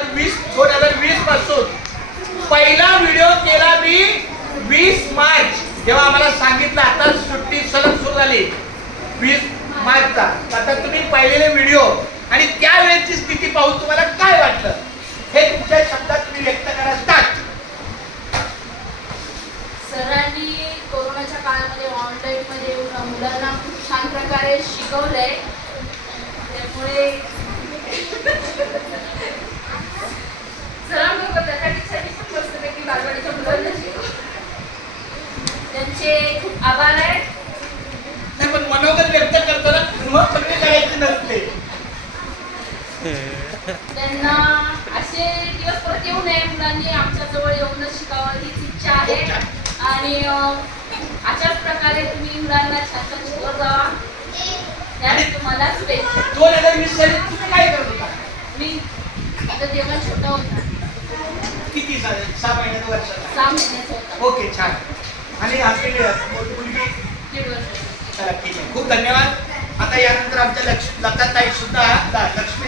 2020 पासून पहिला व्हिडिओ केला मी 20 मार्च, जेव्हा आम्हाला सांगितलं आता सुट्टी सलग सुरू झाली 20 मार्चचा. आता तुम्ही पाहिलेले व्हिडिओ आणि त्यावेळेची स्थिती पाहून तुम्हाला काय वाटलं हे तुमच्या शब्दात तुम्ही व्यक्त करा. स्टार्ट. सरांनी कोरोनाच्या काळामध्ये ऑनलाईन मध्ये मुलांना खूप छान प्रकारे शिकवलंय. त्यामुळे सरांबरोबर त्यासाठी पण मस्तपैकी बालवाडीच्या मुलांना शिकव. त्यांचे खूप आभार आहेत. नाही पण मनोगत व्यक्त करताना मग सगळे करायचे नसते. त्यांना असे दिवस परत येऊ नये, मुलांनी आमच्या जवळ येऊनच शिकावं हीच इच्छा आहे. आणि अशाच प्रकारे तुम्ही मुलांना छान छान शिकवत जावा. त्यात तुम्हाला शुभेच्छा. 2020 साली तुम्ही काय करत होता? मी आता जेव्हा छोटा होता, किती साल? 6 महिन्याचा, वर्षाचा? 6 महिन्याचा होता. ओके, छान. आणि आपली मोठी मुलगी? 1.5 वर्षाची. चला ठीक आहे, खूप धन्यवाद. आता यानंतर आमच्या लताताई सुद्धा लक्ष्मी